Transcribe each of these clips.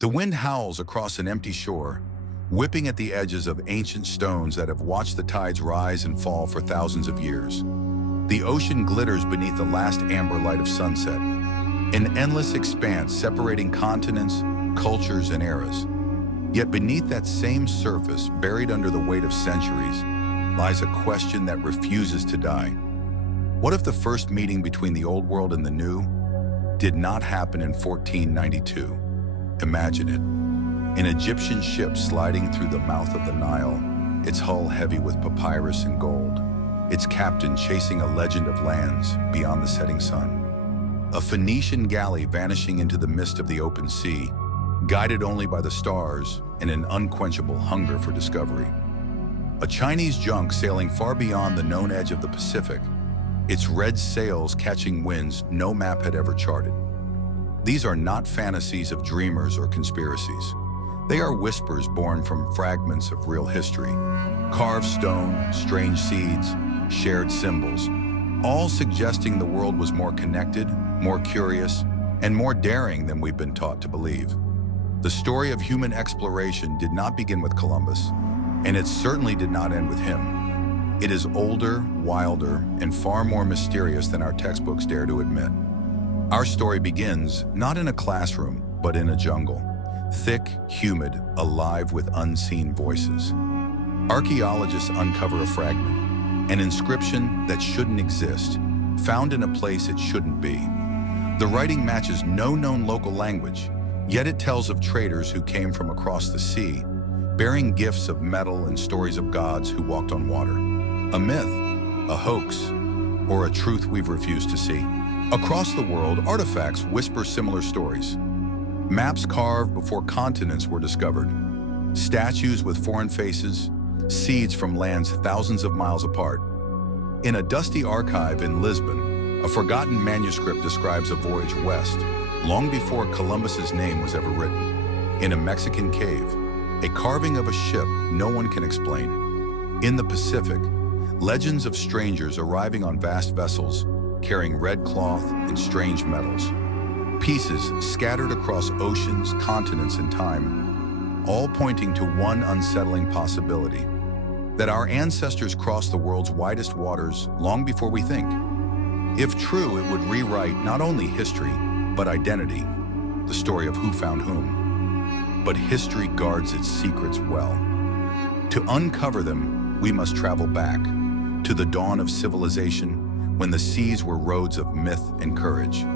The wind howls across an empty shore, whipping at the edges of ancient stones that have watched the tides rise and fall for thousands of years. The ocean glitters beneath the last amber light of sunset, an endless expanse separating continents, cultures, and eras. Yet beneath that same surface, buried under the weight of centuries, lies a question that refuses to die. What if the first meeting between the old world and the new did not happen in 1492? Imagine it. An Egyptian ship sliding through the mouth of the Nile, its hull heavy with papyrus and gold, its captain chasing a legend of lands beyond the setting sun. A Phoenician galley vanishing into the mist of the open sea, guided only by the stars and an unquenchable hunger for discovery. A Chinese junk sailing far beyond the known edge of the Pacific, its red sails catching winds no map had ever charted. These are not fantasies of dreamers or conspiracies. They are whispers born from fragments of real history. Carved stone, strange seeds, shared symbols, all suggesting the world was more connected, more curious, and more daring than we've been taught to believe. The story of human exploration did not begin with Columbus, and it certainly did not end with him. It is older, wilder, and far more mysterious than our textbooks dare to admit. Our story begins not in a classroom, but in a jungle. Thick, humid, alive with unseen voices. Archaeologists uncover a fragment, an inscription that shouldn't exist, found in a place it shouldn't be. The writing matches no known local language, yet it tells of traders who came from across the sea, bearing gifts of metal and stories of gods who walked on water. A myth, a hoax, or a truth we've refused to see. Across the world, artifacts whisper similar stories. Maps carved before continents were discovered, statues with foreign faces, seeds from lands thousands of miles apart. In a dusty archive in Lisbon, a forgotten manuscript describes a voyage west, long before Columbus's name was ever written. In a Mexican cave, a carving of a ship no one can explain. In the Pacific, legends of strangers arriving on vast vessels, carrying red cloth and strange metals. Pieces scattered across oceans, continents, and time, all pointing to one unsettling possibility: that our ancestors crossed the world's widest waters long before we think. If true, it would rewrite not only history, but identity, the story of who found whom. But history guards its secrets well. To uncover them, we must travel back to the dawn of civilization, when the seas were roads of myth and courage.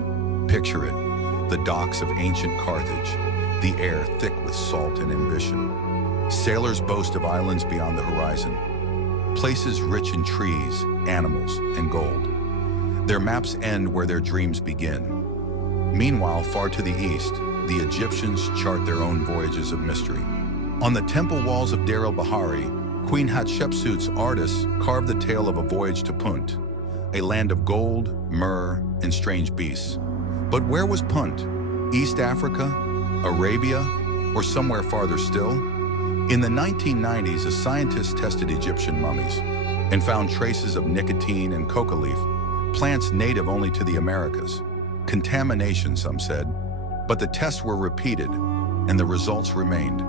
Picture it. The docks of ancient Carthage, the air thick with salt and ambition. Sailors boast of islands beyond the horizon, places rich in trees, animals, and gold. Their maps end where their dreams begin. Meanwhile, far to the east, the Egyptians chart their own voyages of mystery. On the temple walls of Deir el-Bahari, Queen Hatshepsut's artists carved the tale of a voyage to Punt, a land of gold, myrrh, and strange beasts. But where was Punt? East Africa? Arabia? Or somewhere farther still? In the 1990s, a scientist tested Egyptian mummies and found traces of nicotine and coca leaf, plants native only to the Americas. Contamination, some said. But the tests were repeated, and the results remained.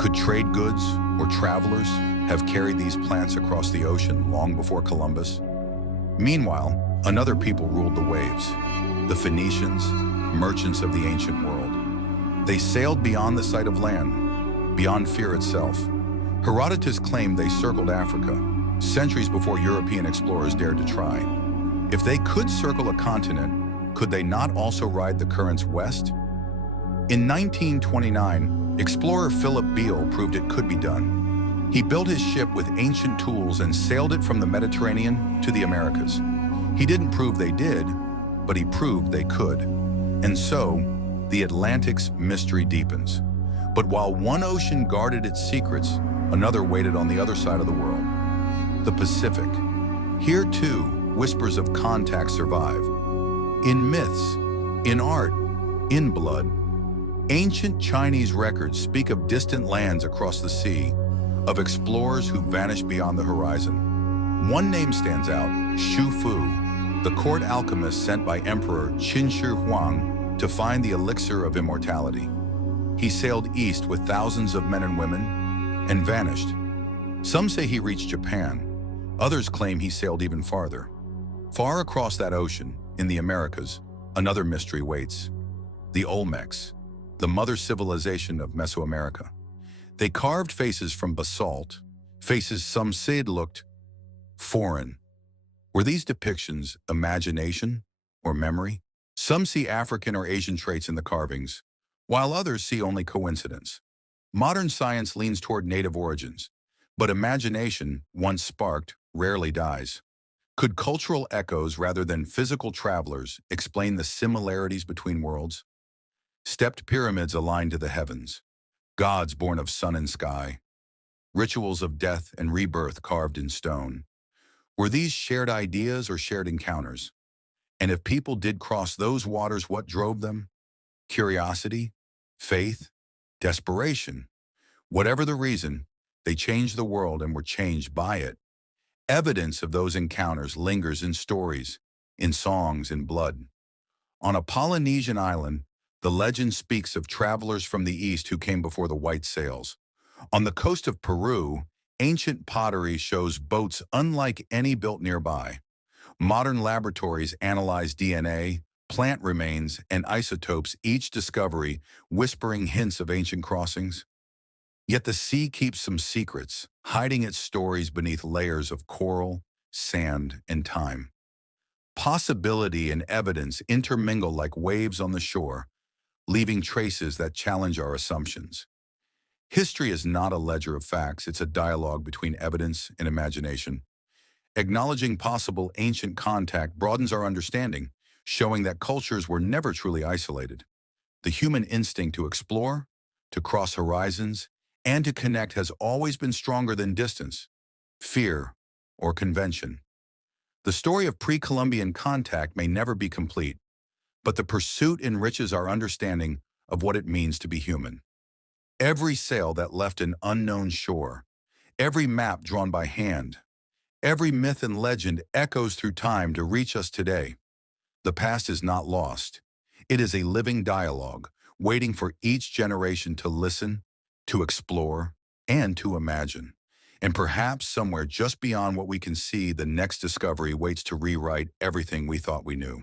Could trade goods or travelers have carried these plants across the ocean long before Columbus? Meanwhile, another people ruled the waves. The Phoenicians, merchants of the ancient world. They sailed beyond the sight of land, beyond fear itself. Herodotus claimed they circled Africa, centuries before European explorers dared to try. If they could circle a continent, could they not also ride the currents west? In 1929, explorer Philip Beale proved it could be done. He built his ship with ancient tools and sailed it from the Mediterranean to the Americas. He didn't prove they did, but he proved they could. And so, the Atlantic's mystery deepens. But while one ocean guarded its secrets, another waited on the other side of the world. The Pacific. Here too, whispers of contact survive. In myths, in art, in blood. Ancient Chinese records speak of distant lands across the sea, of explorers who vanished beyond the horizon. One name stands out: Xu Fu, the court alchemist sent by Emperor Qin Shi Huang to find the elixir of immortality. He sailed east with thousands of men and women and vanished. Some say he reached Japan. Others claim he sailed even farther. Far across that ocean, in the Americas, another mystery waits. The Olmecs, the mother civilization of Mesoamerica. They carved faces from basalt, faces some said looked foreign. Were these depictions imagination or memory? Some see African or Asian traits in the carvings, while others see only coincidence. Modern science leans toward native origins, but imagination, once sparked, rarely dies. Could cultural echoes rather than physical travelers explain the similarities between worlds? Stepped pyramids aligned to the heavens, gods born of sun and sky, rituals of death and rebirth carved in stone. Were these shared ideas or shared encounters? And if people did cross those waters, what drove them? Curiosity? Faith? Desperation? Whatever the reason, they changed the world and were changed by it. Evidence of those encounters lingers in stories, in songs, in blood. On a Polynesian island, the legend speaks of travelers from the east who came before the white sails. On the coast of Peru, ancient pottery shows boats unlike any built nearby. Modern laboratories analyze DNA, plant remains, and isotopes, each discovery whispering hints of ancient crossings. Yet the sea keeps some secrets, hiding its stories beneath layers of coral, sand, and time. Possibility and evidence intermingle like waves on the shore, leaving traces that challenge our assumptions. History is not a ledger of facts, it's a dialogue between evidence and imagination. Acknowledging possible ancient contact broadens our understanding, showing that cultures were never truly isolated. The human instinct to explore, to cross horizons, and to connect has always been stronger than distance, fear, or convention. The story of pre-Columbian contact may never be complete, but the pursuit enriches our understanding of what it means to be human. Every sail that left an unknown shore, every map drawn by hand, every myth and legend echoes through time to reach us today. The past is not lost. It is a living dialogue, waiting for each generation to listen, to explore, and to imagine. And perhaps somewhere just beyond what we can see, the next discovery waits to rewrite everything we thought we knew.